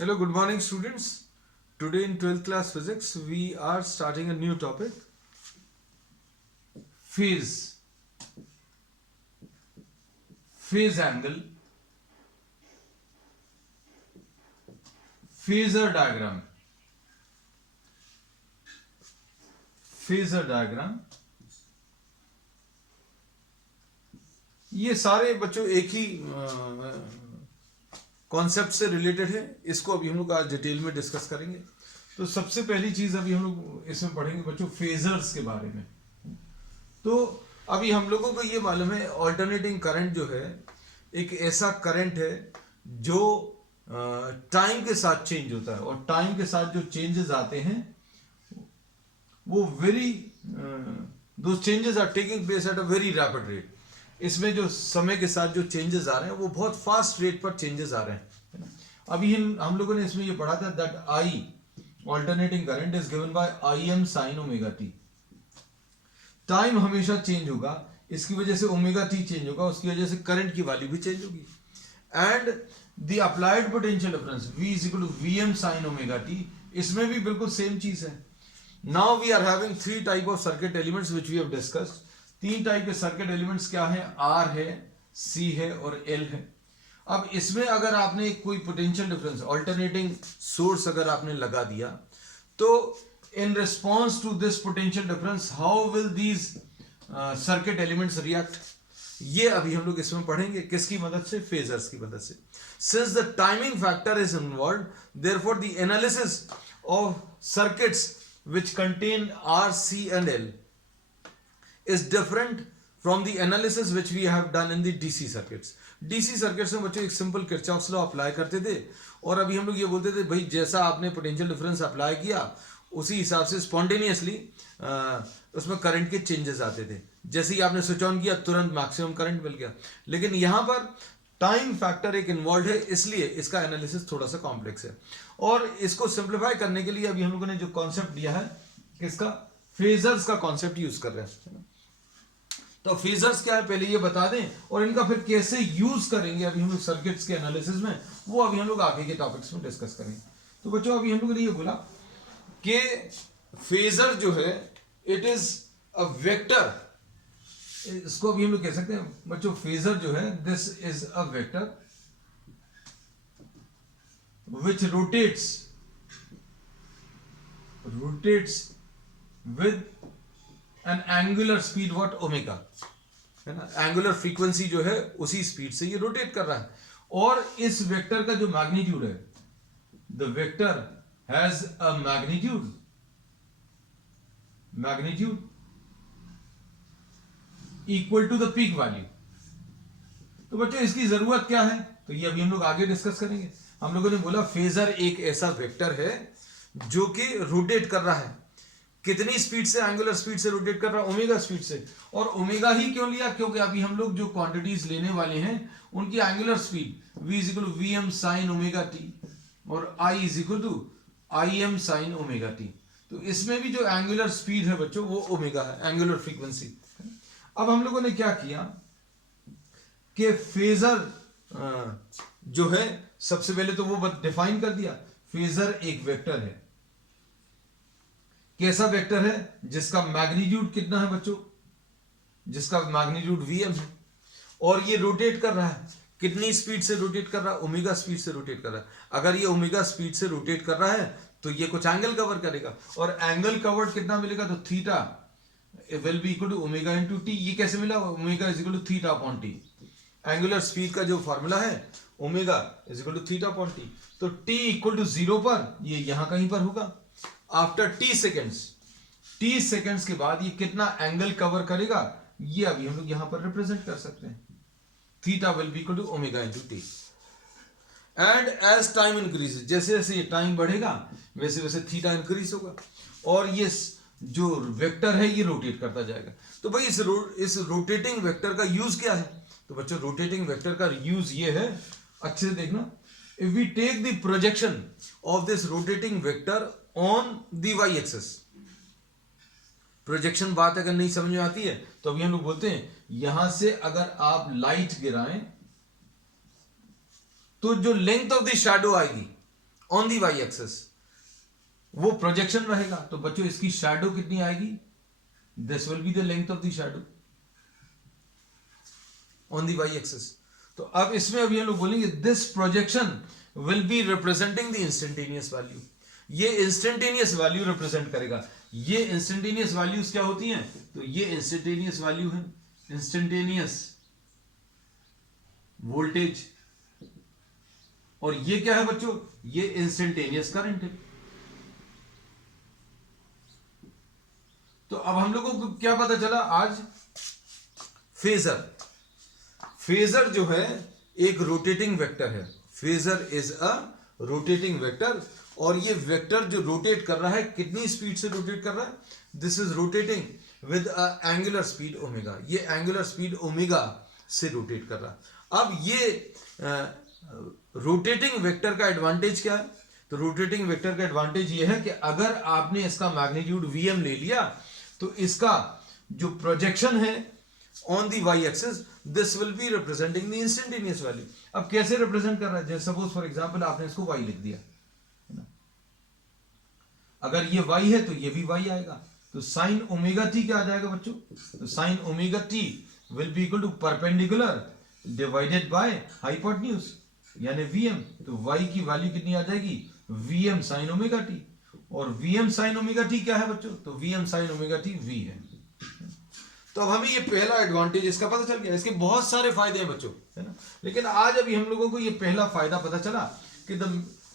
Hello, good morning, students. Today in 12th class physics, we are starting a new topic phase, phase angle, phasor diagram, phasor diagram. ये सारे बच्चों एक ही concept से related है. इसको अभी हम लोग आज डिटेल में डिस्कस करेंगे. तो सबसे पहली चीज अभी हम लोग इसमें पढ़ेंगे बच्चों फेजर्स के बारे में. तो अभी हम लोगों को ये मालूम है ऑल्टरनेटिंग करंट जो है एक ऐसा करंट है जो टाइम के साथ चेंज होता है, और टाइम के साथ जो चेंजेस आते हैं वो दो changes are taking place at a very rapid rate. इसमें जो समय के साथ जो चेंजेस आ रहे हैं वो बहुत फास्ट रेट पर चेंजेस आ रहे हैं. अभी हम लोगों ने इसमें ये पढ़ा था that I alternating current is given by I M sine omega T. Time हमेशा चेंज होगा, इसकी वजह से ओमेगा टी चेंज होगा, उसकी वजह से करंट की वैल्यू भी चेंज होगी. And the applied potential difference V is equal to Vm sin omega t, इसमें भी बिल्कुल सेम चीज है. Now we are having three type of circuit elements which we have discussed. तीन टाइप के सर्किट एलिमेंट्स क्या हैं? R है, C है और L है. अब इसमें अगर आपने कोई पोटेंशियल डिफरेंस ऑल्टरनेटिंग सोर्स अगर आपने लगा दिया तो in response to this potential difference how will these circuit elements react, ये अभी हम लोग इसमें पढ़ेंगे. किसकी मदद से? फेजर्स की मदद से. Since the timing factor is involved, therefore the analysis of circuits which contain R, C and L is different from the analysis which we have done in the DC circuits. DC circuits में बच्चों एक simple Kirchhoff's law apply करते थे, और अभी हम लोग ये बोलते थे भाई जैसा आपने पोटेंशियल डिफरेंस अप्लाई किया उसी हिसाब से स्पॉन्टेनियसली उसमें करंट के चेंजेस आते थे. जैसे ही आपने स्विच ऑन किया तुरंत मैक्सिमम करंट मिल गया. लेकिन यहाँ पर टाइम फैक्टर एक इन्वॉल्व है, इसलिए इसका एनालिसिस थोड़ा सा कॉम्प्लेक्स है. और इसको सिंप्लीफाई करने के लिए अभी हम लोगों ने जो कॉन्सेप्ट दिया है किसका? फेजर्स का कॉन्सेप्ट यूज कर रहे हैं. तो फेजर्स क्या है पहले ये बता दें, और इनका फिर कैसे यूज करेंगे अभी हम लोग सर्किट्स के एनालिसिस में, वो अभी हम लोग आगे के टॉपिक्स में डिस्कस करेंगे. तो बच्चों अभी हम लोगों ने ये बोला कि फेजर जो है इट इज अ वेक्टर. इसको अभी हम लोग कह सकते हैं बच्चों फेजर जो है this is a vector which rotates with N angular speed what omega, है ना. एंगुलर फ्रीक्वेंसी जो है उसी स्पीड से ये रोटेट कर रहा है. और इस वेक्टर का जो मैग्नीट्यूड है, the vector has a magnitude equal to the peak value. तो बच्चों इसकी जरूरत क्या है? तो ये अभी हम लोग आगे डिस्कस करेंगे. हम लोगों ने बोला फेजर एक ऐसा वेक्टर है जो कि रोटेट कर रहा है. कितनी स्पीड से? एंगुलर स्पीड से रोटेट कर रहा है, ओमेगा स्पीड से. और ओमेगा ही क्यों लिया? क्योंकि अभी हम लोग जो क्वांटिटीज लेने वाले हैं उनकी angular speed V is equal to Vm sin omega t और I is equal to Im sin omega t. तो इसमें भी जो एंगुलर स्पीड है बच्चों वो ओमेगा है, एंगुलर फ्रीक्वेंसी. अब हम लोगों ने क्या किया कि फेजर जो है सबसे पहले तो वो डिफाइन कर दिया. फेजर एक वेक्टर है. कैसा वेक्टर है? जिसका मैग्नीट्यूड कितना है बच्चों? जिसका मैग्नीट्यूड Vm है, और ये रोटेट कर रहा है. कितनी स्पीड से रोटेट कर रहा है? ओमेगा स्पीड से रोटेट कर रहा है. अगर ये ओमेगा स्पीड से रोटेट कर रहा है तो ये कुछ एंगल कवर करेगा, और एंगल कवर्ड कितना मिलेगा? तो theta will be equal to omega into t. ये कैसे मिला? Omega is equal to theta upon t. Angular speed का जो फॉर्मूला है omega is equal to theta upon t. तो टी इक्वल टू 0 पर ये यहां कहीं पर होगा. आफ्टर टी सेकेंड्स के बाद ये कितना एंगल कवर करेगा ये अभी हम लोग यहां पर रिप्रेजेंट कर सकते हैं. Theta will be equal to omega into t. And as time increase, जैसे जैसे ये टाइम बढ़ेगा वैसे वैसे थीटा इंक्रीज होगा, और ये जो वेक्टर है ये रोटेट करता जाएगा. तो भाई इस रोटेटिंग वेक्टर का यूज क्या है? तो बच्चों रोटेटिंग वेक्टर का यूज ये है, अच्छे से देखना. If we take the projection of this rotating vector on the y axis, projection बात अगर नहीं समझ में आती है तो अभी हम लोग बोलते हैं यहां से अगर आप लाइट गिराएं तो जो लेंथ ऑफ द शैडो आएगी ऑन दी वाई एक्सिस वो प्रोजेक्शन रहेगा। तो बच्चों इसकी शैडो कितनी आएगी, this will be the length of the shadow on the y axis. तो अब इसमें अभी हम लोग बोलेंगे this projection will be representing the instantaneous value. ये इंस्टेंटेनियस वैल्यू रिप्रेजेंट करेगा। ये इंस्टेंटेनियस वैल्यूज क्या होती हैं, तो ये इंस्टेंटेनियस वैल्यू है, इंस्टेंटेनियस वोल्टेज, और ये क्या है बच्चों, ये इंस्टेंटेनियस करंट है। तो अब हम लोगों को क्या पता चला आज, फेजर, फेजर जो है एक रोटेटिंग वेक्टर है। Phasor is a rotating vector, और ये वेक्टर जो रोटेट कर रहा है कितनी स्पीड से रोटेट कर रहा है, this is rotating with a angular speed omega. ये एंगुलर स्पीड ओमेगा से रोटेट कर रहा है। अब ये रोटेटिंग वेक्टर का एडवांटेज क्या है, तो रोटेटिंग वेक्टर का एडवांटेज ये है कि अगर आपने इसका मैग्नीट्यूड वीएम ले लिया तो इसका जो प्रोजेक्शन है on the y axis, this will be representing the instantaneous value. अब कैसे रिप्रेजेंट कर रहा है, जैसे सपोज फॉर एग्जांपल आपने इसको y लिख दिया, अगर ये y है तो ये भी y आएगा। तो साइन ओमेगा टी क्या आ जाएगा बच्चों, तो sine omega t will be equal to perpendicular divided by hypotenuse यानी vm। तो y की वैल्यू कितनी आ जाएगी, vm साइन ओमेगा टी, और vm साइन ओमेगा टी क्या है बच्चों, तो vm sine omega t v है। तो अब हमें ये पहला एडवांटेज इसका पता चल गया। इसके बहुत सारे फायदे हैं बच्चों, है ना, लेकिन आज अभी हम लोगों को ये पहला फायदा पता चला कि the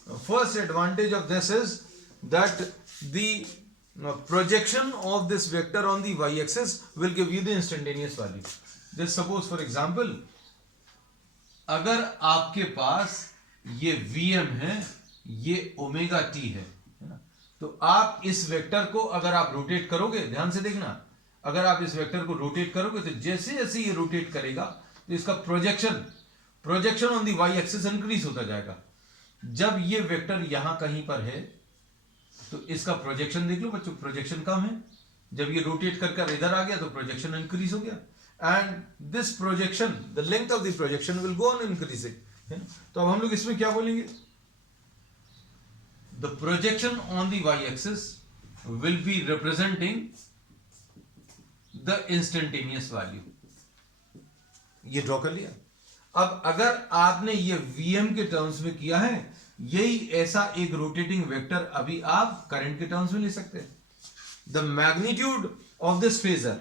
first advantage of this is that the projection of this vector on the y axis will give you the instantaneous value. Just suppose for example, अगर आपके पास ये Vm है, ये ओमेगा टी है ना, तो आप इस वेक्टर को अगर आप रोटेट करोगे, ध्यान से देखना, अगर आप इस वेक्टर को रोटेट करोगे तो जैसे जैसे ये रोटेट करेगा तो इसका projection on the y axis increase होता जाएगा। जब ये वेक्टर यहां कहीं पर है तो इसका प्रोजेक्शन देख लो बच्चों, प्रोजेक्शन कम है। जब ये रोटेट कर इधर आ गया तो प्रोजेक्शन इंक्रीज हो गया, and this projection, the length of the projection will go on increasing, है ना। तो अब हम लोग इसमें क्या बोलेंगे, the projection on the y axis will be representing the instantaneous value. ये ड्रॉ कर लिया। अब अगर आपने ये Vm के टर्म्स में किया है, यही ऐसा एक रोटेटिंग वेक्टर अभी आप करंट के टर्म्स में ले सकते हैं। The magnitude of this phasor,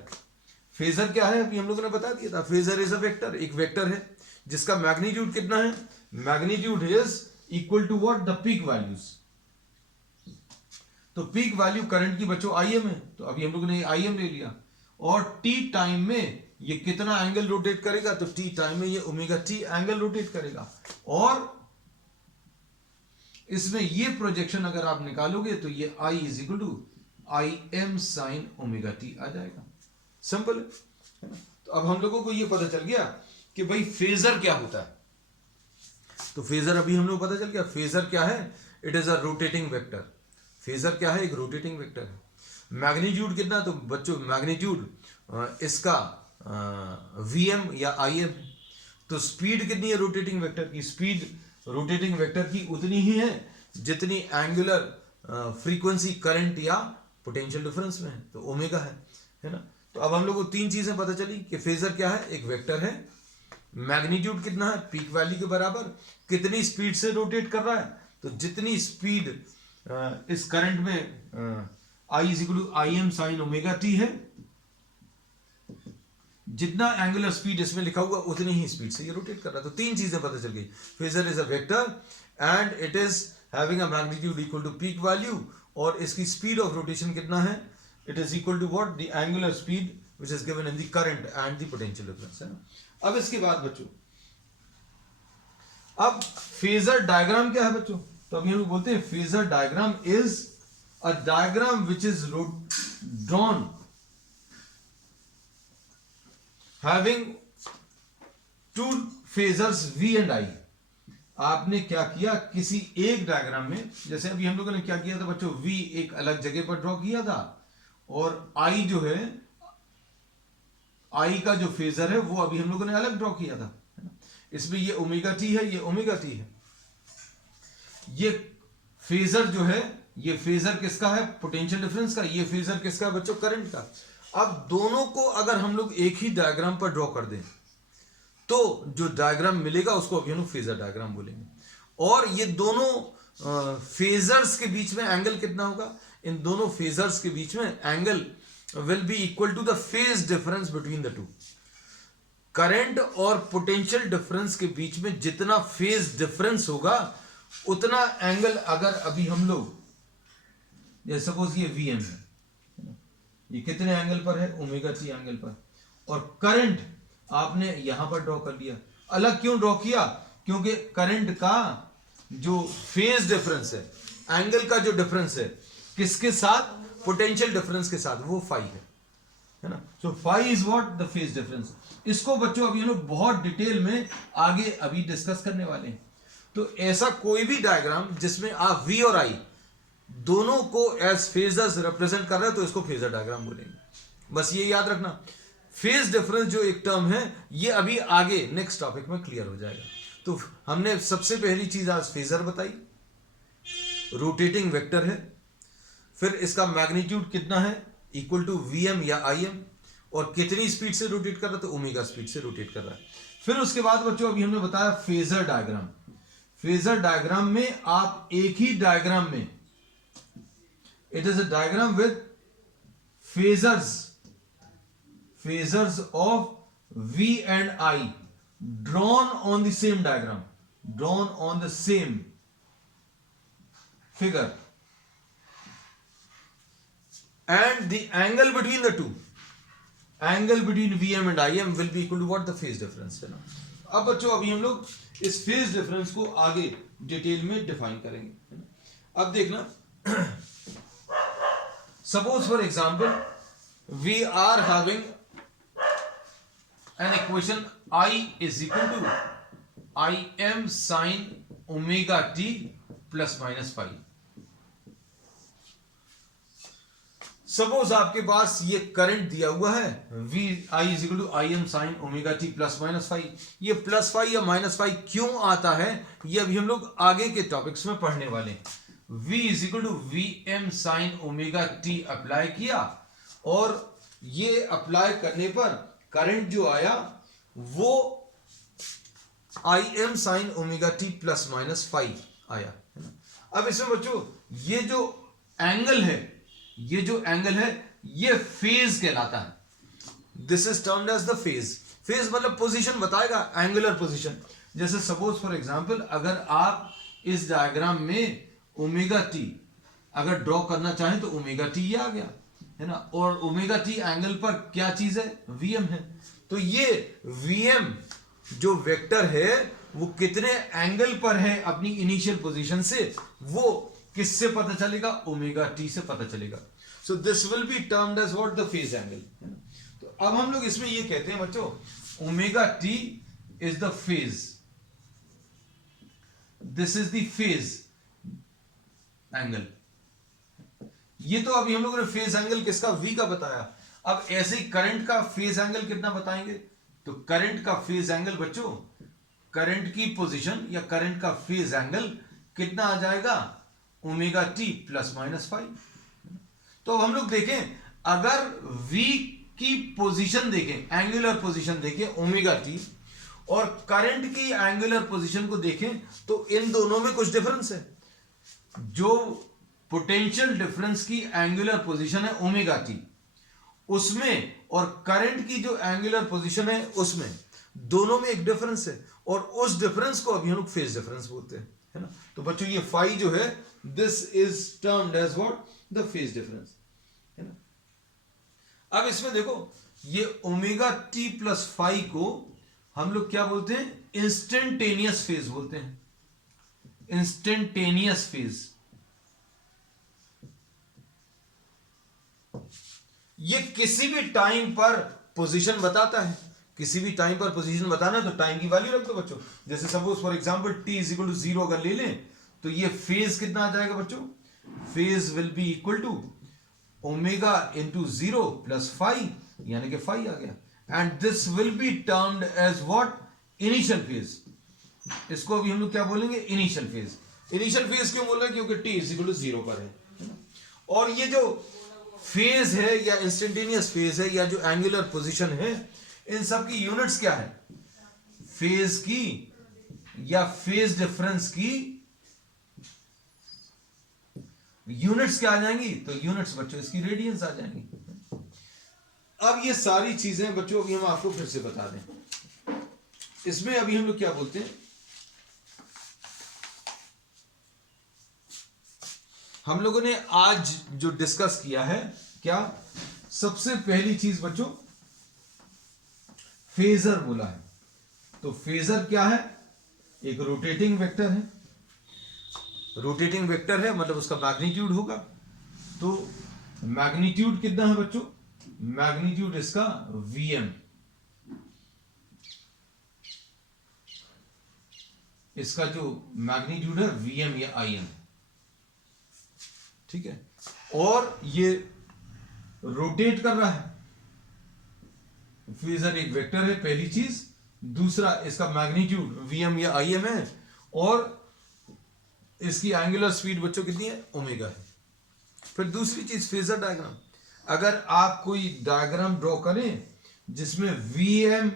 phasor क्या है अभी हम लोगों ने बता दिया था, फेजर इज अ वेक्टर, एक वेक्टर है जिसका मैग्नीट्यूड कितना है, magnitude is equal to what, the peak values. तो पीक वैल्यू करंट की बच्चों Im है, तो अभी हम लोगों ने Im ले लिया, और टी टाइम में ये कितना एंगल रोटेट करेगा, तो टी टाइम में ये ओमेगा टी एंगल रोटेट करेगा, और इसमें ये प्रोजेक्शन अगर आप निकालोगे तो ये I is equal to I M sine omega T आ जाएगा। सिंपल है ना। तो अब हम लोगों को ये पता चल गया कि भाई फेजर क्या होता है। तो फेजर अभी हम लोग पता चल गया, फेजर क्या है, it is a rotating vector. Phasor क्या है, एक रोटेटिंग वेक्टर है। मैग्नीट्यूड कितना, तो बच्चों मैग्नीट्यूड इसका Vm या Im। तो स्पीड कितनी है रोटेटिंग वेक्टर की, स्पीड रोटेटिंग वेक्टर की उतनी ही है जितनी एंगुलर फ्रीक्वेंसी करंट या पोटेंशियल डिफरेंस में है, तो ओमेगा है ना। तो अब हम लोग को तीन चीजें पता चली कि फेजर क्या है, एक वेक्टर है, मैग्नीट्यूड कितना है, पीक वैल्यू के बराबर, कितनी स्पीड से रोटेट कर रहा है, तो जितनी स्पीड इस करंट में I is equal to I M sine omega t है, जितना एंगुलर स्पीड इसमें लिखा हुआ उतनी ही स्पीड से ये रोटेट कर रहा है। तो तीन चीजें पता चल गई, phasor is a vector and it is having a magnitude equal to peak value, और इसकी स्पीड ऑफ रोटेशन कितना है, it is equal to what, the angular speed which is given in the current and the potential difference, है ना। अब इसके बाद बच्चों, अब फेजर डायग्राम क्या है बच्चों, तो अभी हम लोग बोलते हैं phasor diagram is a diagram which is drawn having two phasors V and I। आपने क्या किया, किसी एक डायग्राम में, जैसे अभी हम लोगों ने क्या किया था बच्चों, V एक अलग जगह पर ड्रॉ किया था, और I जो है, I का जो फेजर है वो अभी हम लोगों ने अलग ड्रॉ किया था। इसमें ये ओमेगा टी है, ये ओमेगा टी है, ये फेजर जो है, ये फेजर किसका है? पोटेंशियल डिफरेंस का। ये फेजर किसका है बच्चों? करंट का। अब दोनों को अगर हम लोग एक ही डायग्राम पर ड्रॉ कर दें तो जो डायग्राम मिलेगा उसको अभी हम लोग फेजर डायग्राम बोलेंगे। और ये दोनों फेजर्स के बीच में एंगल कितना होगा? इन दोनों फेजर्स के बीच में angle will be equal to the phase difference between the two. Current और पोटेंशियल डिफरेंस के बीच में जितना फेज डिफरेंस होगा उतना एंगल, अगर अभी हम लोग जैसे सपोज ये Vm है, ये कितने एंगल पर है? ओमेगा टी एंगल पर। और करंट आपने यहां पर ड्रॉ कर लिया। अलग क्यों ड्रॉ किया? क्योंकि करंट का जो फेज डिफरेंस है, एंगल का जो डिफरेंस है किसके साथ? पोटेंशियल डिफरेंस के साथ, वो फाई है ना। So phi is what? The phase difference. इसको बच्चों अभी हम लोग बहुत डिटेल में आगे अभी डिस्कस करने वाले हैं। तो ऐसा कोई भी डायग्राम जिसमें आप V और I दोनों को एज फेजर्स रिप्रेजेंट कर रहे हैं तो इसको फेजर डायग्राम बोलेंगे। बस ये याद रखना। फेज डिफरेंस जो एक टर्म है ये अभी आगे नेक्स्ट टॉपिक में क्लियर हो जाएगा। तो हमने सबसे पहली चीज आज फेजर बताई, रोटेटिंग वेक्टर है। फिर इसका मैग्नीट्यूड कितना है? इक्वल टू Vm या Im। और कितनी स्पीड से रोटेट कर रहा है? तो ओमेगा स्पीड से रोटेट कर रहा है। फिर उसके बाद बच्चों अभी हमने बताया फेजर डायग्राम। फेजर डायग्राम में आप एक ही डायग्राम में, it is a diagram with phasors of V and I drawn on the same diagram, drawn on the same figure, and the angle between the two, angle between Vm and Im will be equal to what? The phase difference, है ना। अब बच्चों अभी हम लोग इस phase difference को आगे डिटेल में डिफाइन करेंगे, है ना। अब देखना, suppose for example we are having an equation I is equal to Im sin omega t plus minus phi। Suppose आपके पास ये करंट दिया हुआ है V I is equal to Im sin omega t plus minus phi। ये plus phi या minus phi क्यों आता है ये अभी हम लोग आगे के टॉपिक्स में पढ़ने वाले हैं। V is equal to Vm sin omega t apply किया और ये अप्लाई करने पर करंट जो आया वो Im sin omega t plus minus phi आया, है ना। अब इसमें बच्चों ये जो एंगल है, ये फेज कहलाता है। This is termed as the phase. Phase मतलब पोजीशन बताएगा, एंगुलर पोजीशन। जैसे सपोज फॉर एग्जांपल अगर आप इस डायग्राम में ओमेगा टी अगर ड्रॉ करना चाहें तो ओमेगा टी ये आ गया, है ना। और ओमेगा टी एंगल पर क्या चीज है? Vm है। तो ये Vm जो वेक्टर है वो कितने एंगल पर है अपनी इनिशियल पोजीशन से, वो किससे पता चलेगा? ओमेगा टी से पता चलेगा। So this will be termed as what? The phase angle. तो अब हम लोग इसमें ये कहते हैं बच्चों omega t is the phase, this is the phase angle. ये तो अभी हम लोगों ने फेज एंगल किसका? V का बताया। अब ऐसे ही करंट का फेज एंगल कितना बताएंगे? तो करंट का फेज एंगल बच्चों, करंट की पोजीशन या करंट का फेज एंगल कितना आ जाएगा? Omega t plus minus five. तो अब हम लोग देखें, अगर V की पोजीशन देखें, एंगुलर पोजीशन देखें ओमेगा टी, और करंट की एंगुलर पोजीशन को देखें तो इन दोनों में कुछ डिफरेंस है। जो पोटेंशियल डिफरेंस की एंगुलर पोजीशन है ओमेगा टी उसमें, और करंट की जो एंगुलर पोजीशन है उसमें, दोनों में एक डिफरेंस है। और उस डिफरेंस को अभी हम लोग फेज डिफरेंस बोलते हैं, है ना। तो बच्चों ये फाई जो है this is termed as what? The phase difference, है ना। अब इसमें देखो ये ओमेगा टी प्लस फाई को हम लोग क्या बोलते हैं? इंस्टेंटेनियस फेज बोलते हैं। इंस्टेंटेनियस फेज, ये किसी भी टाइम पर पोजीशन बताता है। किसी भी टाइम पर पोजीशन बताना है तो टाइम की वैल्यू रख दो बच्चों। जैसे suppose for example t is equal to 0 अगर ले लें तो ये फेज कितना आ जाएगा बच्चों? Phase will be equal to omega into 0 plus phi, यानी कि फाई आ गया। And this will be termed as what? Initial phase. इसको अभी हम लोग क्या बोलेंगे? Initial phase. इनिशियल फेज क्यों बोल रहे हैं? क्योंकि t इज इक्वल टू 0 पर है। और ये जो फेज है या इंस्टेंटेनियस फेज है या जो एंगुलर पोजीशन है, इन सब की यूनिट्स क्या है? फेज की या फेज डिफरेंस की यूनिट्स क्या आ जाएंगी? तो यूनिट्स बच्चों इसकी रेडियंस आ जाएंगी। अब ये सारी चीजें बच्चों अभी हम आपको फिर से बता दें। इसमें अभी हम लोग क्या बोलते हैं, हम लोगों ने आज जो डिस्कस किया है, क्या सबसे पहली चीज बच्चों फेजर बोला है। तो फेजर क्या है? एक रोटेटिंग वेक्टर है। रोटेटिंग वेक्टर है मतलब उसका मैग्नीट्यूड होगा। तो मैग्नीट्यूड कितना है बच्चों? मैग्नीट्यूड इसका Vm, इसका जो मैग्नीट्यूड है Vm या Im, ठीक है। और ये रोटेट कर रहा है। फेजर एक वेक्टर है, पहली चीज। दूसरा, इसका मैग्नीट्यूड Vm या Im है, और इसकी एंगुलर स्पीड बच्चों कितनी है? ओमेगा है। फिर दूसरी चीज फेजर डायग्राम। अगर आप कोई डायग्राम ड्रॉ करें जिसमें Vm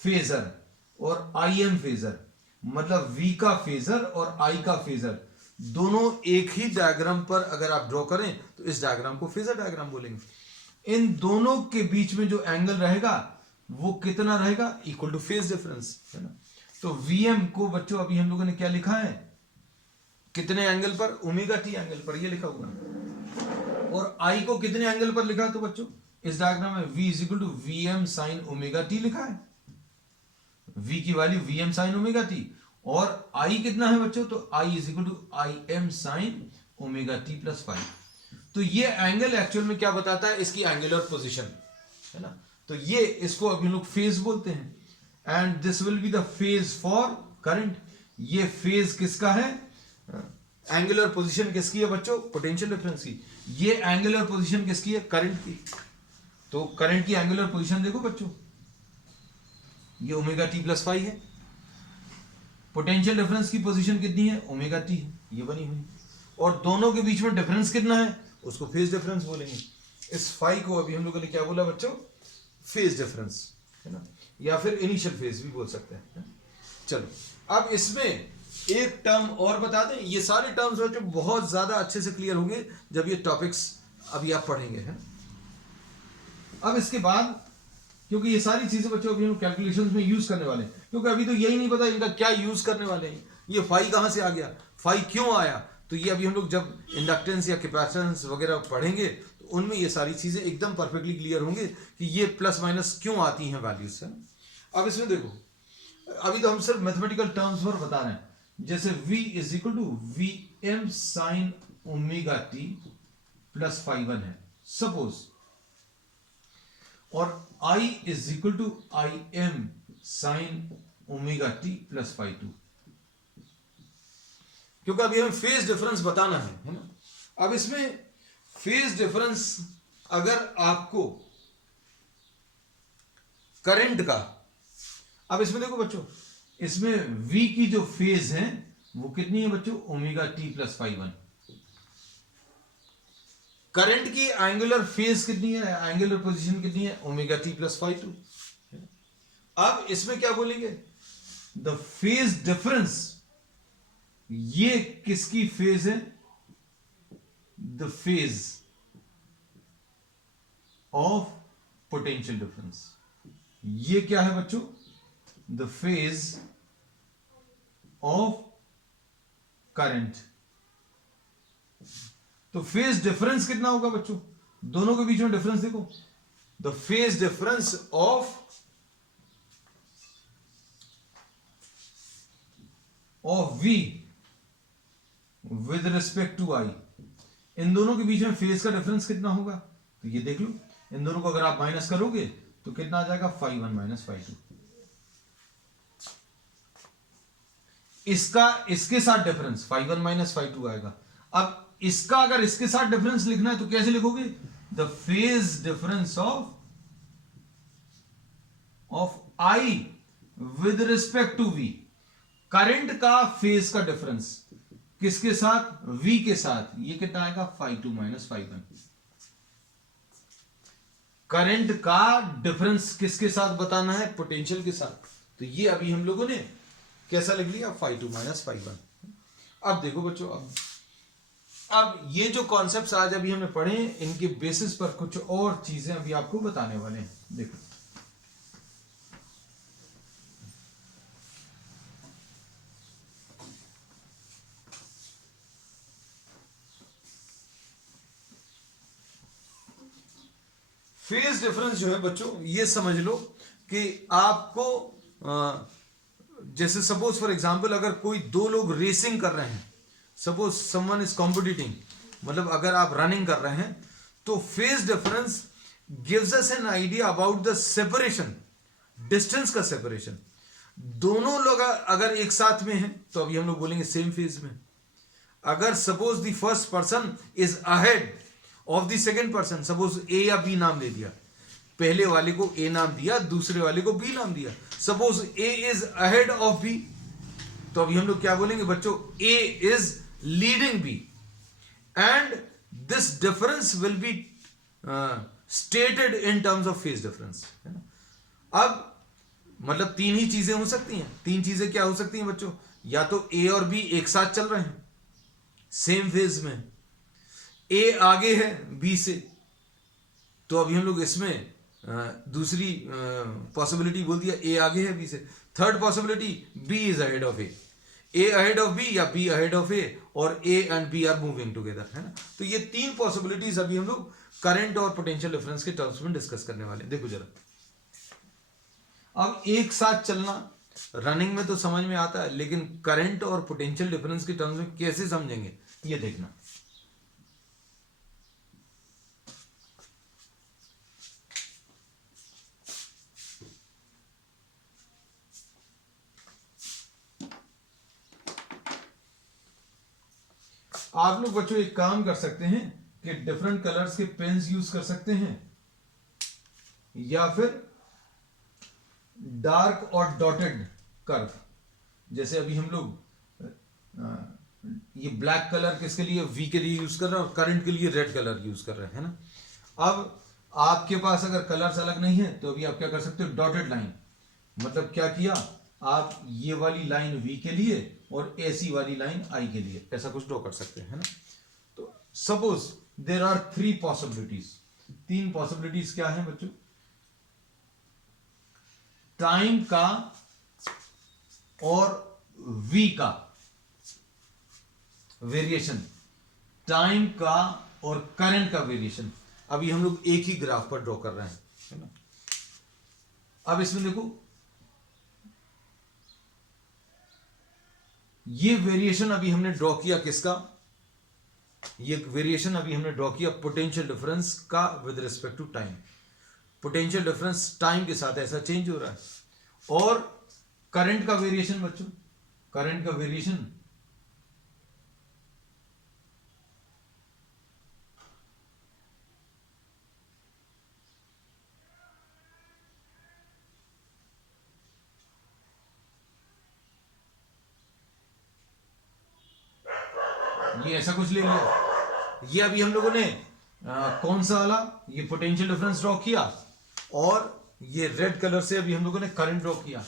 फेजर और Im फेजर, मतलब V का फेजर और I का फेजर दोनों एक ही डायग्राम पर अगर आप ड्रॉ करें तो इस डायग्राम को फेजर डायग्राम बोलेंगे। इन दोनों के बीच में जो एंगल रहेगा वो कितना रहेगा? इक्वल टू फेज डिफरेंस, है ना। तो Vm को बच्चों अभी हम लोगों ने क्या लिखा है? कितने एंगल पर? ओमेगा टी एंगल पर, ये लिखा हुआ है। और I को कितने एंगल पर लिखा है? तो बच्चों इस डायग्राम में V is equal to Vm sine omega t लिखा है। V की value Vm sine omega t, और I कितना है बच्चों? तो I is equal to Im sine omega t plus 5। तो ये एंगल एक्चुअल में क्या बताता है? इसकी एंगुलर पोजीशन, है ना। तो ये इसको अभी लोग फेज बोलते हैं। And this will be the phase for current. ये फेज किसका है? एंगुलर पोजीशन किसकी है बच्चों? पोटेंशियल डिफरेंस की। ये एंगुलर पोजीशन किसकी है? करंट की। तो करंट की एंगुलर पोजीशन देखो बच्चों, ये ओमेगा टी प्लस 5 है। पोटेंशियल डिफरेंस की पोजीशन कितनी है? ओमेगा टी है, ये बनी हुई। और दोनों के बीच में डिफरेंस कितना है? उसको फेज डिफरेंस बोलेंगे। इस फाई को अभी हम लोगों ने क्या बोला बच्चों? फेज डिफरेंस, है ना, या फिर इनिशियल फेज भी बोल सकते हैं। चलो अब इसमें एक टर्म और बता दें। ये सारे टर्म्स बच्चों बहुत ज्यादा अच्छे से क्लियर होंगे जब ये टॉपिक्स अभी आप पढ़ेंगे, है। अब इसके बाद, क्योंकि ये सारी चीजें बच्चों अभी हम कैलकुलेशंस में यूज करने वाले हैं, क्योंकि अभी तो यही नहीं पता इनका क्या यूज करने वाले हैं। ये फाई कहां से आ गया, फाई क्यों आया, तो ये अभी हम लोग जब इंडक्टेंस या कैपेसिटेंस वगैरह पढ़ेंगे तो उनमें ये सारी चीजें एकदम परफेक्टली क्लियर होंगे कि ये प्लस माइनस क्यों आती हैं वैल्यूज, है। अब इसमें देखो, अभी तो हम सिर्फ मैथमेटिकल टर्म्स पर बता रहे हैं। जैसे v is equal to Vm sine omega t plus 5 है सपोज, और I is equal to Im sine omega t plus 5, क्योंकि अभी हमें फेज डिफरेंस बताना है ना। अब इसमें फेज डिफरेंस अगर आपको करंट का, अब इसमें देखो बच्चों, इसमें V की जो फेज है वो कितनी है बच्चों? Omega t plus 5। करंट की एंगुलर फेज कितनी है, एंगुलर पोजीशन कितनी है? Omega t plus 5। अब इसमें क्या बोलेंगे? द फेज डिफरेंस, ये किसकी फेज है? The phase of potential difference. ये क्या है बच्चों? The phase of current. तो फेज डिफरेंस कितना होगा बच्चों? दोनों के बीच में डिफरेंस देखो, the phase difference of V with respect to I। इन दोनों के बीच में फेज का डिफरेंस कितना होगा? तो ये देख लो, इन दोनों को अगर आप माइनस करोगे तो कितना आ जाएगा? 5 1 माइनस 5 2। इसका इसके साथ डिफरेंस 5 1 माइनस 5 2 आएगा। अब इसका अगर इसके साथ डिफरेंस लिखना है तो कैसे लिखोगे? The phase difference of I with respect to V। Current का फेज का डिफरेंस, किसके साथ, v के साथ, ये कितना आएगा φ2 माइनस φ1। करंट का डिफरेंस किसके साथ बताना है, पोटेंशियल के साथ। तो ये अभी हम लोगों ने कैसा लिख लिया, φ2 माइनस φ1। अब देखो बच्चों, अब ये जो कॉन्सेप्ट्स आज अभी हमने पढ़े, इनके बेसिस पर कुछ और चीजें अभी आपको बताने वाले हैं। देखो फेज डिफरेंस जो है बच्चों, ये समझ लो कि आपको जैसे सपोज फॉर एग्जांपल अगर कोई दो लोग रेसिंग कर रहे हैं, सपोज समवन इज कॉम्पिटिटिंग, मतलब अगर आप रनिंग कर रहे हैं, तो phase difference gives us an idea about the separation, distance का सेपरेशन। दोनों लोग अगर एक साथ में हैं तो अभी हम लोग बोलेंगे सेम फेज में। अगर suppose the first person is ahead of the second person, suppose A या बी नाम ले दिया, पहले वाले को ए नाम दिया, दूसरे वाले को बी नाम दिया, suppose A is ahead of B, तो अभी हम लोग क्या बोलेंगे बच्चों, A is leading B, and this difference will be stated in terms of phase difference, है ना। अब मतलब तीन ही चीजें हो सकती हैं। तीन चीजें क्या हो सकती हैं बच्चों, या तो ए और बी एक साथ चल रहे हैं सेम फेज में, ए आगे है बी से, तो अभी हम लोग इसमें दूसरी पॉसिबिलिटी बोल दिया, ए आगे है बी से। Third possibility, B is ahead of A ahead of B या बी अहेड ऑफ ए, और A and B are moving together, है ना। तो ये तीन पॉसिबिलिटीज अभी हम लोग करंट और पोटेंशियल डिफरेंस के टर्म्स में डिस्कस करने वाले हैं। देखो जरा, अब एक साथ चलना रनिंग में तो समझ में आता है, लेकिन करंट और पोटेंशियल डिफरेंस के टर्म्स में कैसे समझेंगे, ये देखना। आप लोग बच्चों एक काम कर सकते हैं कि डिफरेंट कलर्स के पेन्स यूज कर सकते हैं, या फिर डार्क और डॉटेड कर्व। जैसे अभी हम लोग ये ब्लैक कलर किसके लिए, वी के लिए यूज कर रहे हैं, और करंट के लिए रेड कलर यूज कर रहे हैं, है ना। अब आपके पास अगर कलर्स अलग नहीं है तो अभी आप क्या कर सकते हो, डॉटेड लाइन, मतलब क्या किया आप, ये वाली लाइन वी के लिए और ऐसी वाली लाइन आई के लिए, ऐसा कुछ ड्रॉ कर सकते हैं, है ना। तो suppose there are three possibilities, तीन पॉसिबिलिटीज क्या है बच्चों, टाइम का और वी का वेरिएशन, टाइम का और करंट का वेरिएशन। अभी हम लोग एक ही ग्राफ पर ड्रॉ कर रहे हैं, है ना। अब इसमें देखो, ये वेरिएशन अभी हमने ड्रॉ किया किसका, ये वेरिएशन अभी हमने ड्रॉ किया पोटेंशियल डिफरेंस का with respect to time. Potential difference time के साथ ऐसा चेंज हो रहा है। और करंट का वेरिएशन बच्चों, करंट का वेरिएशन ये ऐसा कुछ ले लिया। ये अभी हम लोगों ने कौन सा वाला, ये पोटेंशियल डिफरेंस ड्रॉ किया, और ये रेड कलर से अभी हम लोगों ने करंट ड्रॉ किया,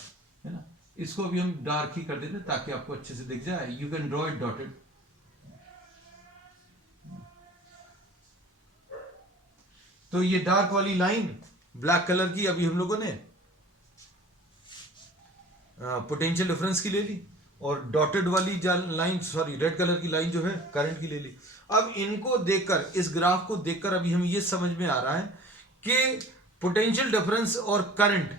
है ना। इसको अभी हम डार्क ही कर देते ताकि आपको अच्छे से दिख जाए। You can draw it dotted. तो ये डार्क वाली लाइन ब्लैक कलर की अभी हम लोगों ने पोटेंशियल डिफरेंस की ले ली, और डॉटेड वाली लाइन, सॉरी रेड कलर की लाइन जो है करंट की ले ली। अब इनको देखकर, इस ग्राफ को देखकर अभी हमें ये समझ में आ रहा है कि पोटेंशियल डिफरेंस और करंट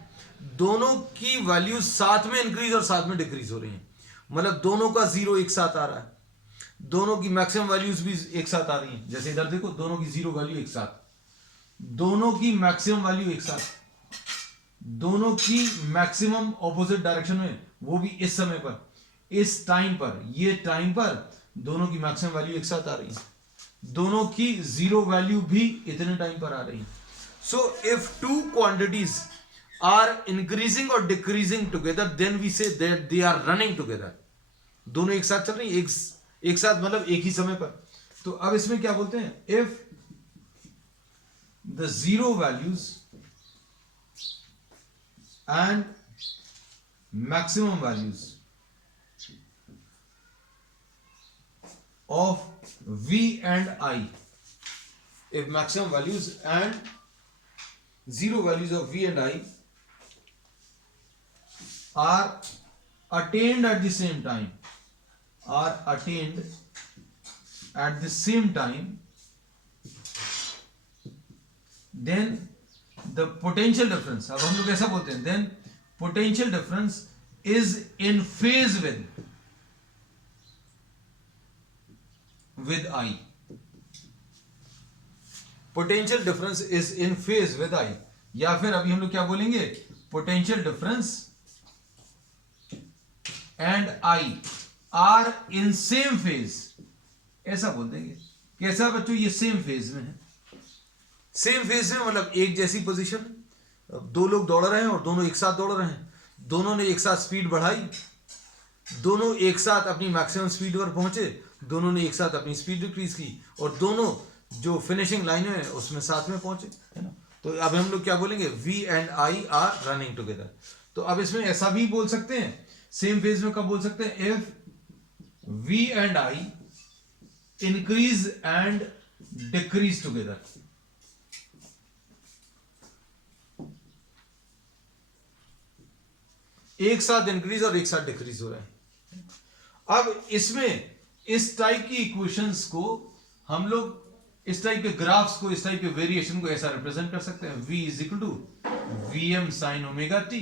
दोनों की वैल्यूज साथ में इंक्रीज और साथ में डिक्रीज हो रही हैं। मतलब दोनों का जीरो एक साथ आ रहा है, दोनों की मैक्सिमम वैल्यूज भी एक साथ आ रही हैं। जैसे इधर देखो, दोनों की जीरो वैल्यू एक साथ, दोनों की मैक्सिमम वैल्यू एक साथ, दोनों की मैक्सिमम ऑपोजिट डायरेक्शन में, वो भी इस समय पर, इस टाइम पर, ये टाइम पर दोनों की मैक्सिमम वैल्यू एक साथ आ रही है, दोनों की जीरो वैल्यू भी इतने टाइम पर आ रही है। So if two quantities are increasing और decreasing together, then we say that they are running together. दोनों एक साथ चल रही है, एक साथ मतलब एक ही समय पर। तो अब इसमें क्या बोलते हैं, if the zero values and maximum values of v and I, if maximum values and zero values of v and I are attained at the same time, are attained at the same time, then the potential difference, अब हम लोग ऐसा बोलते हैं, then potential difference is in phase with I, potential difference is in phase with I, या फिर अभी हम लोग क्या बोलेंगे, potential difference and I are in same phase, ऐसा बोल देंगे। कैसा बच्चों, ये सेम फेज में है। सेम फेज में मतलब एक जैसी पोजीशन, दो लोग दौड़ रहे हैं और दोनों एक साथ दौड़ रहे हैं, दोनों ने एक साथ स्पीड बढ़ाई, दोनों एक साथ अपनी मैक्सिमम स्पीड पर पहुंचे, दोनों ने एक साथ अपनी स्पीड डिक्रीज की और दोनों जो फिनिशिंग लाइन है उसमें साथ में पहुंचे, है ना। तो अब हम लोग क्या बोलेंगे, V and I are running together. तो अब इसमें ऐसा भी बोल सकते हैं, सेम फेज में कब बोल सकते हैं, if V and I increase and decrease together. एक साथ इंक्रीज और एक साथ डिक्रीज हो रहा है। अब इसमें इस टाइप की इक्वेशंस को हम लोग, इस टाइप के ग्राफ्स को, इस टाइप के वेरिएशन को ऐसा रिप्रेजेंट कर सकते हैं, v is equal to V M sine omega t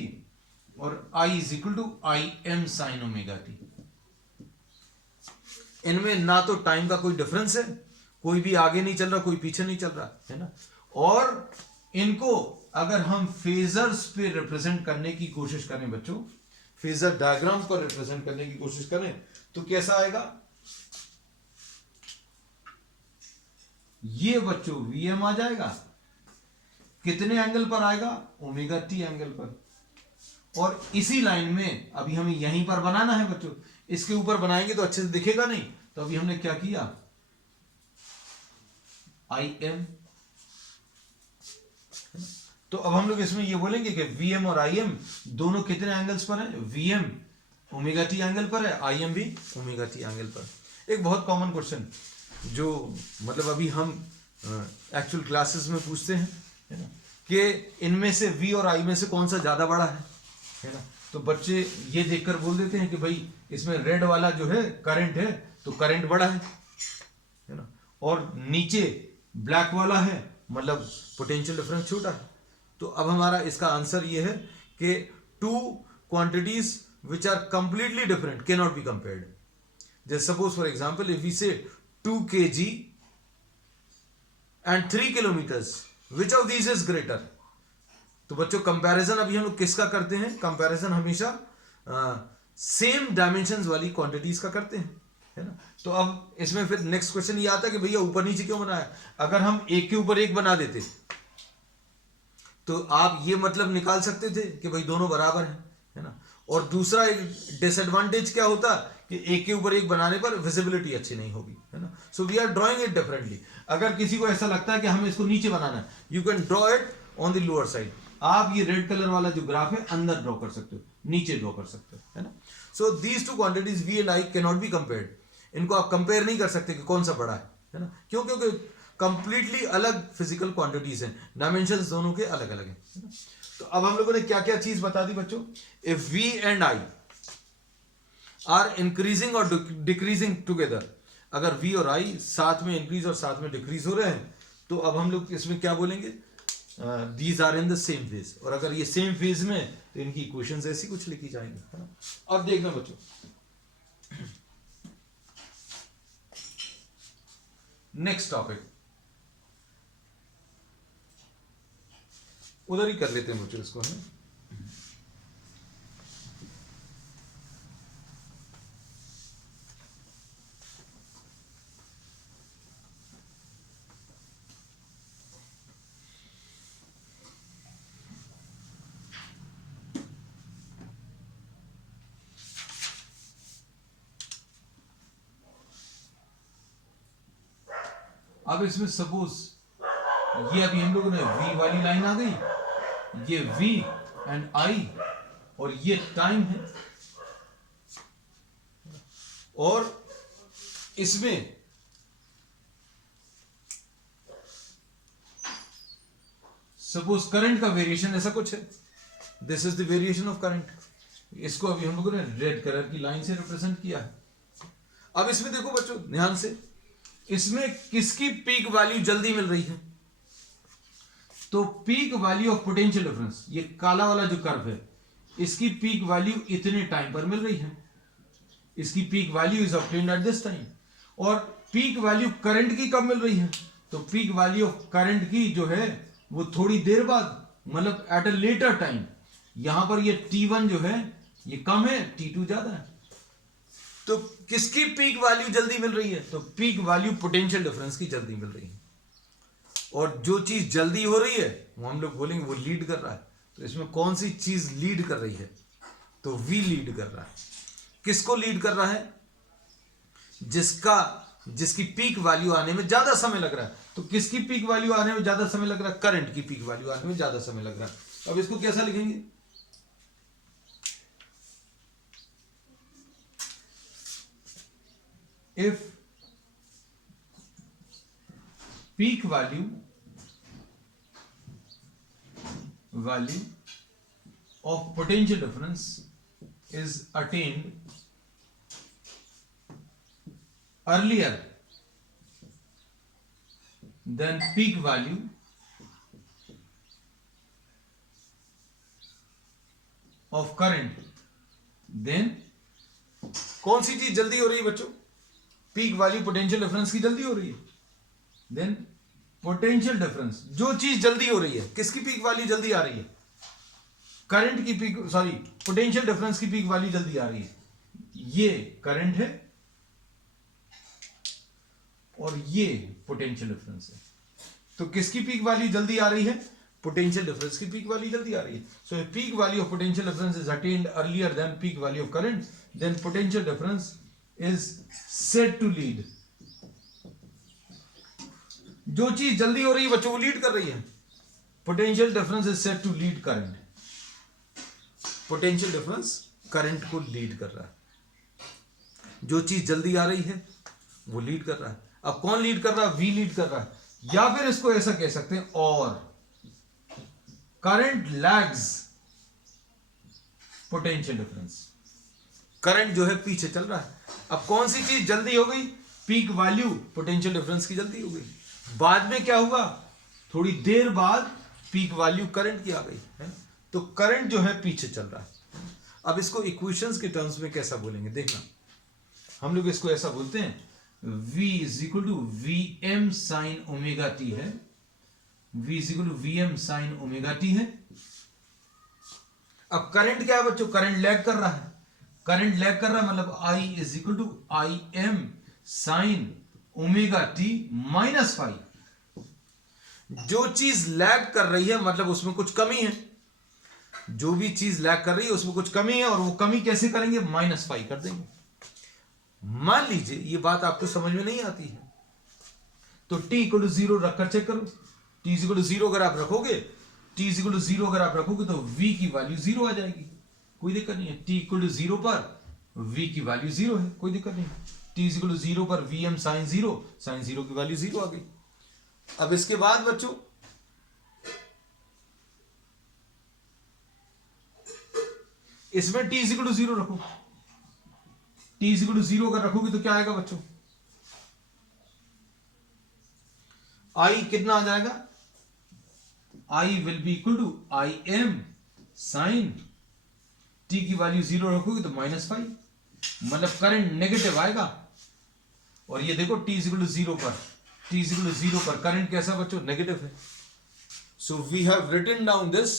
और I is equal to I M sine omega t. इनमें ना तो टाइम का कोई डिफरेंस है, कोई भी आगे नहीं चल रहा, कोई पीछे नहीं चल रहा, है ना। और इनको अगर हम फेजर्स पे रिप्रेजेंट करने की कोशिश करें बच्चों, फेजर डायग्राम पर रिप्रेजेंट करने की कोशिश करें तो कैसा आएगा, ये बच्चों Vm आ जाएगा, कितने एंगल पर आएगा, ओमेगा टी एंगल पर। और इसी लाइन में अभी हमें यहीं पर बनाना है बच्चों, इसके ऊपर बनाएंगे तो अच्छे से दिखेगा नहीं, तो अभी हमने क्या किया, आई एम। तो अब हम लोग इसमें ये बोलेंगे कि Vm और Im दोनों कितने एंगल्स पर हैं, Vm ओमेगा टी एंगल पर है, Im भी ओमेगा टी एंगल पर। एक बहुत कॉमन क्वेश्चन जो मतलब अभी हम एक्चुअल क्लासेस में पूछते हैं, है ना, कि इनमें से V और I में से कौन सा ज्यादा बड़ा है ना। तो बच्चे ये देखकर बोल देते हैं कि भाई इसमें रेड वाला जो है करंट है तो करंट बड़ा है ना, और नीचे ब्लैक वाला है मतलब पोटेंशियल डिफरेंस छोटा है। तो अब हमारा इसका आंसर ये है कि two quantities which are completely different can not be compared. जैसे suppose for example if we say 2 kg and 3 kilometers, which of these is greater. तो बच्चों कंपैरिजन अभी हम लोग किसका करते हैं, कंपैरिजन हमेशा सेम डायमेंशंस वाली क्वांटिटीज का करते हैं, है ना। तो अब इसमें फिर नेक्स्ट क्वेश्चन ये आता है कि भैया ऊपर नीचे क्यों बनाया। अगर हम एक के ऊपर एक बना देते तो आप ये मतलब निकाल सकते थे कि भाई दोनों बराबर हैं, है ना। और दूसरा एक डिसएडवांटेज क्या होता कि एक के ऊपर एक बनाने पर विजिबिलिटी अच्छी नहीं होगी, है ना। So we are drawing it differently. अगर किसी को ऐसा लगता है कि हमें इसको नीचे बनाना है, you can draw it on the lower side. आप ये रेड कलर वाला जो ग्राफ है अंदर ड्रॉ कर सकते हो, नीचे ड्रॉ कर सकते हो, है ना। So these two quantities V and I can not be compared. इनको आप कंपेयर नहीं कर सकते कि कौन सा बड़ा है ना। क्यों, क्योंकि कंप्लीटली अलग फिजिकल क्वांटिटीज हैं, डायमेंशंस दोनों के अलग अलग हैं। तो अब हम लोगों ने क्या क्या चीज बता दी बच्चों। If V and I are increasing और डिक्रीजिंग टुगेदर, अगर वी और आई साथ में इंक्रीज और साथ में डिक्रीज हो रहे हैं तो अब हम लोग इसमें क्या बोलेंगे, these are in the same phase. और अगर ये सेम फेज में तो इनकी इक्वेशंस ऐसी कुछ लिखी जाएंगी, है ना। अब देखना बच्चों, नेक्स्ट टॉपिक उधर ही कर लेते हैं बच्चों इसको, है। अब इसमें सपोज ये अभी हम लोगों ने v वाली लाइन आ गई, ये v एंड i और ये टाइम है, और इसमें सपोज करंट का वेरिएशन ऐसा कुछ है, this is the variation of current. इसको अभी हम लोगों ने रेड कलर की लाइन से रिप्रेजेंट किया है। अब इसमें देखो बच्चों ध्यान से, इसमें किसकी पीक वैल्यू जल्दी मिल रही है? तो peak value of potential difference, ये काला वाला जो कर्व है, इसकी पीक वैल्यू इतने टाइम पर मिल रही है, इसकी peak value is obtained at this time. और पीक वैल्यू करंट की कब मिल रही है? तो पीक वैल्यू ऑफ करंट की जो है वो थोड़ी देर बाद, मतलब एट अ लेटर टाइम। यहां पर ये T1 जो है ये कम है, T2 ज्यादा है। तो किसकी पीक वैल्यू जल्दी मिल रही है? तो पीक वैल्यू पोटेंशियल डिफरेंस की जल्दी मिल रही है। और जो चीज जल्दी हो रही है वो हम लोग बोलेंगे वो लीड कर रहा है। तो इसमें कौन सी चीज लीड कर रही है? तो V लीड कर रहा है। किसको लीड कर रहा है? जिसकी पीक वैल्यू आने में ज्यादा समय लग रहा है। तो किसकी पीक वैल्यू आने में ज्यादा समय लग रहा है? करंट की पीक वैल्यू आने में ज्यादा समय लग रहा है। अब इसको कैसा लिखेंगे? If peak value of potential difference is attained earlier than peak value of current, then कौन सी चीज जल्दी हो रही है बच्चों? पीक वैल्यू पोटेंशियल डिफरेंस की जल्दी हो रही है। देन पोटेंशियल डिफरेंस, जो चीज जल्दी हो रही है, किसकी पीक वैल्यू जल्दी आ रही है? करंट की पीक, सॉरी पोटेंशियल डिफरेंस की पीक वैल्यू जल्दी आ रही है। ये करंट है और ये पोटेंशियल डिफरेंस है। तो किसकी पीक वैल्यू जल्दी आ रही है? पोटेंशियल डिफरेंस की पीक वैल्यू जल्दी आ रही है। So peak value of potential difference is attend earlier than peak value of current, then potential difference is said to lead. जो चीज जल्दी हो रही है बच्चों वो लीड कर रही है। Potential difference is said to lead current. Potential difference current को लीड कर रहा है। जो चीज जल्दी आ रही है वो लीड कर रहा है। अब कौन लीड कर रहा है? V लीड कर रहा है। या फिर इसको ऐसा कह सकते हैं, और current lags potential difference. Current जो है पीछे चल रहा है। अब कौन सी चीज जल्दी हो गई? पीक वैल्यू पोटेंशियल डिफरेंस की जल्दी हो गई। बाद में क्या हुआ? थोड़ी देर बाद पीक वैल्यू करंट की आ गई है। तो करंट जो है पीछे चल रहा है। अब इसको इक्वेशंस के टर्म्स में कैसा बोलेंगे देखना। हम लोग इसको ऐसा बोलते हैं, V is equal to Vm sine omega t है। V is equal to Vm sine omega t है। अब करंट क्या है बच्चों? करंट लैग कर रहा है। करंट लैग कर रहा है मतलब I is equal to Im sine omega t minus five. जो चीज लैग कर रही है मतलब उसमें कुछ कमी है। जो भी चीज लैग कर रही है उसमें कुछ कमी है, और वो कमी कैसे करेंगे? -5 कर देंगे। मान लीजिए ये बात आपको समझ में नहीं आती है तो t इक्वल टू 0 रखकर चेक करो। t इक्वल टू 0 अगर आप रखोगे, t इक्वल टू 0 अगर आप रखोगे तो v की वैल्यू 0 आ जाएगी, कोई दिक्कत नहीं है। t इक्वल टू 0 पर v की वैल्यू 0 है, कोई दिक्कत नहीं। t इक्वल टू 0 पर Vm साइन 0 की वैल्यू 0 आ गई। अब इसके बाद बच्चों इसमें t इक्वल टू 0 रखो। t इक्वल टू 0 अगर रखोगे तो क्या आएगा बच्चों? I कितना आ जाएगा? I will be equal to Im sine, t की वैल्यू 0 रखोगे तो -5, मतलब करंट नेगेटिव आएगा। और ये देखो t इक्वल टू 0 पर करंट कैसा बच्चों? नेगेटिव है। So we have written down this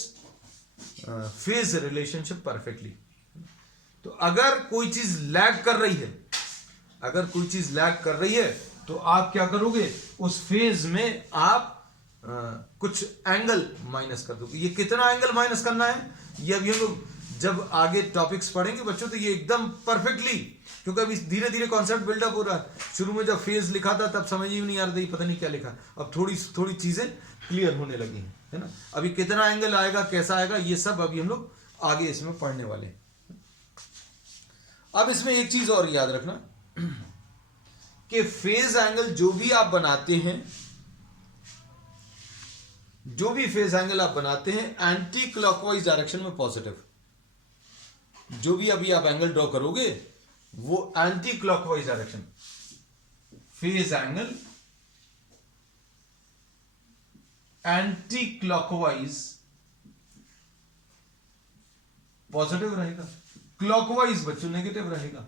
phase relationship perfectly. तो अगर कोई चीज लैग कर रही है, तो आप क्या करोगे? उस फेज में आप कुछ एंगल माइनस कर दोगे। ये कितना एंगल माइनस करना है ये अभी हम लोग जब आगे टॉपिक्स पढ़ेंगे बच्चों तो ये एकदम परफेक्टली, क्योंकि अभी धीरे धीरे कॉन्सेप्ट बिल्डअप हो रहा है। शुरू में जब फेज लिखा था तब समझ ही नहीं आ रही, पता नहीं क्या लिखा। अब थोड़ी थोड़ी चीजें क्लियर होने लगी हैं, है ना। अभी कितना एंगल आएगा, कैसा आएगा, ये सब अभी हम लोग आगे इसमें पढ़ने वाले हैं। अब इसमें एक चीज और याद रखना कि फेज एंगल जो भी आप बनाते हैं, जो भी फेज एंगल आप बनाते हैं एंटी क्लॉकवाइज डायरेक्शन में पॉजिटिव। जो भी अभी आप एंगल ड्रॉ करोगे वो anti clockwise direction, phase angle anti clockwise positive रहेगा, क्लॉकवाइज बच्चों नेगेटिव रहेगा।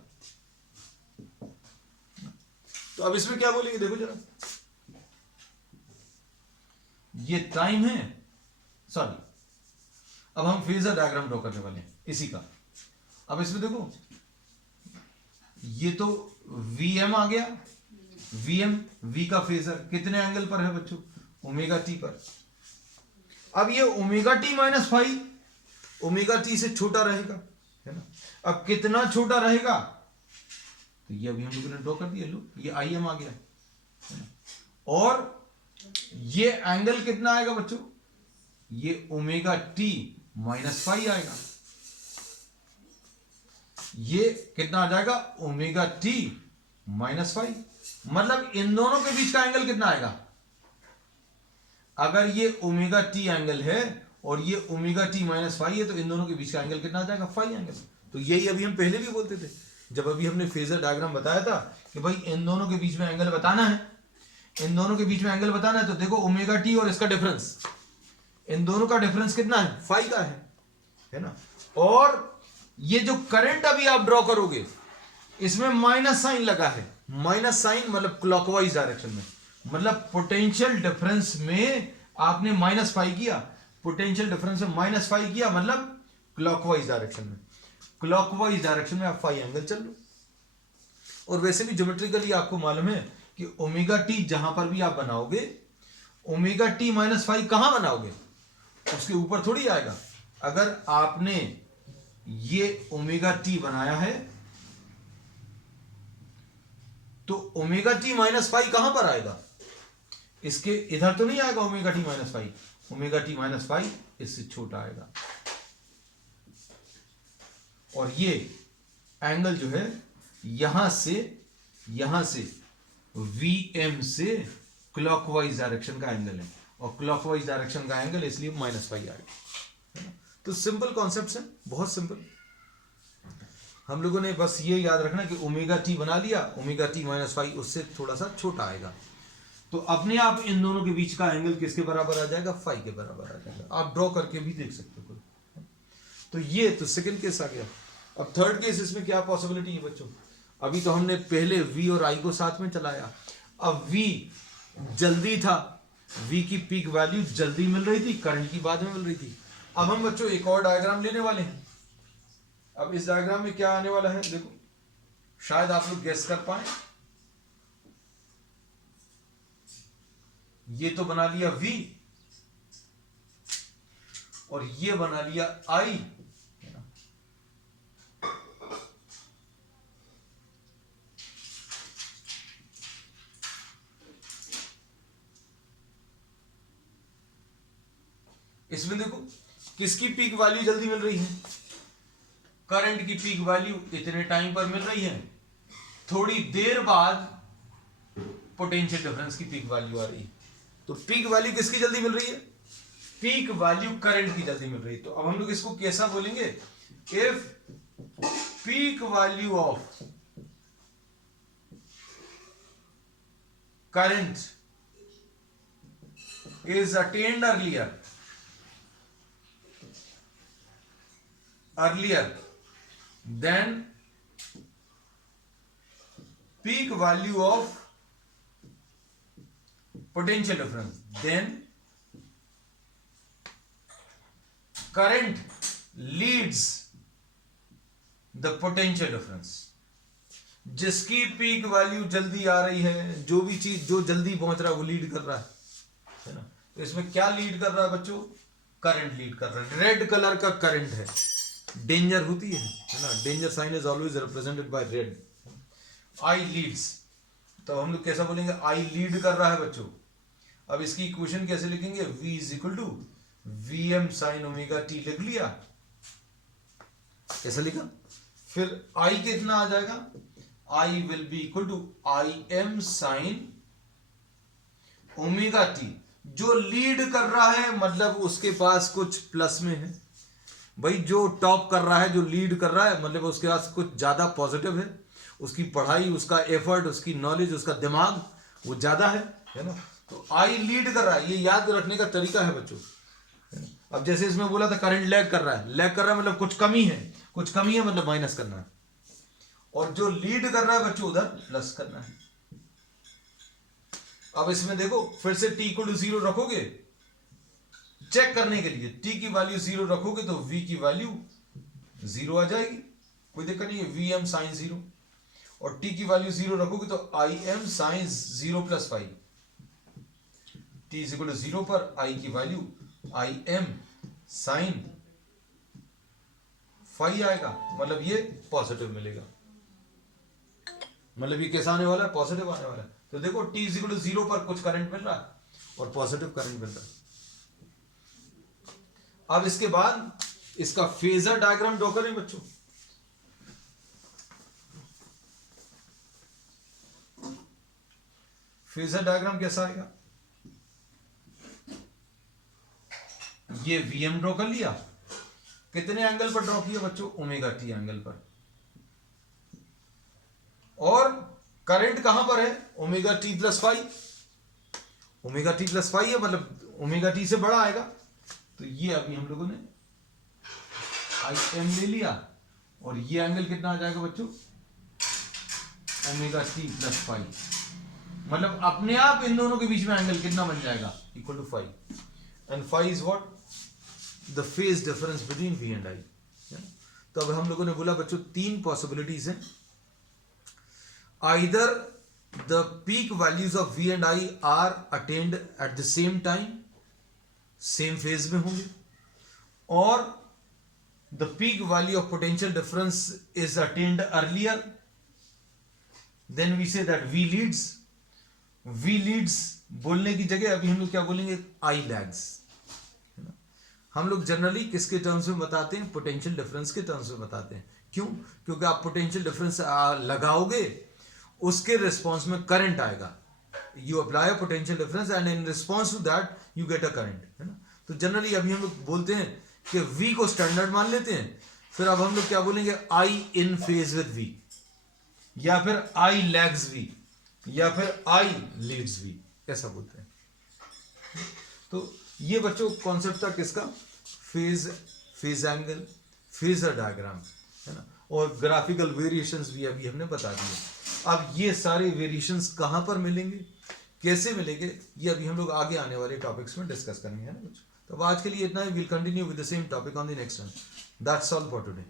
तो अब इसमें क्या बोलेंगे, देखो जरा, ये टाइम है, सॉरी, अब हम फेजर डायग्राम ड्रॉ करने वाले हैं इसी का। अब इसमें देखो, ये तो Vm आ गया, Vm V का फेजर कितने एंगल पर है बच्चों, ओमेगा टी पर। अब ये omega t minus five omega T से छोटा रहेगा, है ना। अब कितना छोटा रहेगा, तो ये अभी हम लोगों ने ड्रॉ कर दिया, लो ये Im आ गया, है ना। और ये एंगल कितना आएगा बच्चों, ये ओमेगा टी माइनस फाइव आएगा। ये कितना आ जाएगा, ओमेगा टी माइनस फाइव। मतलब इन दोनों के बीच का एंगल कितना आएगा, अगर ये ओमेगा टी एंगल है और ये ओमेगा टी माइनस फाइव है, तो इन दोनों के बीच का एंगल कितना आ जाएगा, फाइव एंगल। तो यही अभी हम पहले भी बोलते थे, जब अभी हमने फेजर डायग्राम बताया था कि भाई इन दोनों के बीच में एंगल बताना है, इन दोनों के बीच में एंगल बताना है। तो देखो ओमेगा टी और इसका डिफरेंस, इन दोनों का डिफरेंस कितना है, फाइव का है ना। और ये जो करंट अभी आप ड्रॉ करोगे इसमें माइनस साइन लगा है, माइनस साइन मतलब क्लॉकवाइज डायरेक्शन में, मतलब पोटेंशियल डिफरेंस में आपने माइनस फाइव किया, पोटेंशियल डिफरेंस में माइनस फाइव किया, मतलब क्लॉकवाइज डायरेक्शन में, क्लॉकवाइज डायरेक्शन में आप फाइव एंगल चल लो। और वैसे भी ज्योमेट्रिकली आपको मालूम है कि ओमेगा टी जहां पर भी आप बनाओगे, ओमेगा टी माइनस फाइव कहां बनाओगे, उसके ऊपर थोड़ी आएगा। अगर आपने ये ओमेगा टी बनाया है तो ओमेगा टी माइनस फाइव कहां पर आएगा, इसके इधर तो नहीं आएगा omega t minus five, omega t minus five इससे छोटा आएगा। और ये एंगल जो है यहां से Vm से क्लॉकवाइज डायरेक्शन का एंगल है, और क्लॉकवाइज डायरेक्शन का एंगल इसलिए माइनस फाइव आएगा। तो सिंपल कॉन्सेप्ट है, बहुत सिंपल। हम लोगों ने बस ये याद रखना कि ओमेगा टी बना लिया, ओमेगा टी माइनस फाइव उससे थोड़ा सा छोटा आएगा, तो अपने आप इन दोनों के बीच का एंगल किसके बराबर आ जाएगा, फाइव के बराबर आ जाएगा। आप ड्रॉ करके भी देख सकते हो। तो ये तो सेकंड केस आ गया। अब थर्ड केस, इसमें क्या पॉसिबिलिटी है बच्चों, अभी तो हमने पहले V और I को साथ में चलाया। अब V जल्दी था, V की पीक वैल्यू जल्दी मिल रही थी, करंट की बाद में मिल रही थी। अब हम बच्चों एक और डायग्राम लेने वाले हैं। अब इस डायग्राम में क्या आने वाला है, देखो शायद आप लोग गेस कर पाए। ये तो बना लिया V और ये बना लिया I। इसमें देखो किसकी पीक वैल्यू जल्दी मिल रही है, करंट की पीक वैल्यू इतने टाइम पर मिल रही है, थोड़ी देर बाद पोटेंशियल डिफरेंस की पीक वैल्यू आ रही है। तो पीक वैल्यू किसकी जल्दी मिल रही है, पीक वैल्यू करंट की जल्दी मिल रही है। तो अब हम लोग इसको कैसा बोलेंगे, if peak value of current is attained earlier than peak value of potential difference, then current leads the potential difference। जिसकी पीक वैल्यू जल्दी आ रही है, जो भी चीज जो जल्दी पहुंच रहा है वो लीड कर रहा है ना। तो इसमें क्या लीड कर रहा है बच्चों, करंट लीड कर रहा है। रेड कलर का करंट है, डेंजर होती है ना, danger sign is always represented by red. I leads, तो हम लोग कैसा बोलेंगे, आई लीड कर रहा है बच्चों। अब इसकी इक्वेशन कैसे लिखेंगे, v is equal to V M sine omega t लिख लिया, कैसा लिखा। फिर I कितना आ जाएगा, I will be equal to I M sine omega t. जो लीड कर रहा है मतलब उसके पास कुछ प्लस में है भाई, जो टॉप कर रहा है, जो लीड कर रहा है मतलब उसके पास कुछ ज्यादा पॉजिटिव है, उसकी पढ़ाई, उसका एफर्ट, उसकी नॉलेज, उसका दिमाग वो ज्यादा है ना। तो आई लीड कर रहा है, ये याद रखने का तरीका है बच्चों। अब जैसे इसमें बोला था करंट लैग कर रहा है, लैग कर रहा है मतलब कुछ कमी है, कुछ कमी है मतलब माइनस करना है, और जो लीड कर रहा है बच्चों उधर प्लस करना है। अब इसमें देखो फिर से t इक्वल टू 0 रखोगे, चेक करने के लिए t की वैल्यू 0 रखोगे तो v की वैल्यू 0 आ जाएगी, कोई दिक्कत नहीं है, वी एम साइन 0। और t की वैल्यू 0 रखोगे तो I M sine 0 plus 5, t is equal to 0 पर i की वैल्यू आई एम साइन 5 आएगा, मतलब ये पॉजिटिव मिलेगा, मतलब ये कैसा आने वाला है, पॉजिटिव आने वाला है। तो देखो t इज इक्वल टू 0 पर कुछ करंट मिल रहा है और पॉजिटिव करंट मिल रहा है। अब इसके बाद इसका फेजर डायग्राम ड्रॉ करें बच्चों। फेजर डायग्राम कैसा आएगा, ये वीएम ड्रॉ कर लिया, कितने एंगल पर ड्रॉ किया बच्चों, ओमेगा टी एंगल पर, और करंट कहां पर है, omega t plus 5, omega t plus 5 है मतलब ओमेगा टी से बड़ा आएगा। तो ये अभी हम लोगों ने आई एम ले लिया, और ये एंगल कितना आ जाएगा बच्चों, ओमेगा टी प्लस 5, मतलब अपने आप इन दोनों के बीच में एंगल कितना बन जाएगा, equal to 5, and 5 is what, the phase difference between V and I. तो अब हम लोगों ने बोला बच्चों तीन पॉसिबिलिटीज हैं, either the peak values of V and I are attained at the same time, same phase में होंगे, और the peak value of potential difference is attained earlier, then we say that V leads। V leads बोलने की जगह अभी हम लोग क्या बोलेंगे, I lags। हम लोग जनरली किसके टर्म्स में बताते हैं, पोटेंशियल डिफरेंस के टर्म्स में बताते हैं। क्यों, क्योंकि आप पोटेंशियल डिफरेंस लगाओगे, उसके रिस्पॉन्स में करंट आएगा, you apply a potential difference and in response to that you get a current, है ना। तो जनरली अभी हम लोग बोलते हैं कि V को स्टैंडर्ड मान लेते हैं, फिर अब हम लोग क्या बोलेंगे, I in phase with V, या फिर I लैग्स V, या फिर I लीड्स V, ऐसा बोलते हैं। तो ये बच्चों कॉन्सेप्ट था किसका, फेज एंगल, फेजर डायग्राम, है ना, और ग्राफिकल वेरिएशंस भी अभी हमने बता दिए। अब ये सारे वेरिएशंस कहां पर मिलेंगे, कैसे मिलेंगे, ये अभी हम लोग आगे आने वाले टॉपिक्स में डिस्कस करेंगे, है ना बच्चों। तो आज के लिए इतना ही, will continue with the same topic on the next one. That's all for today.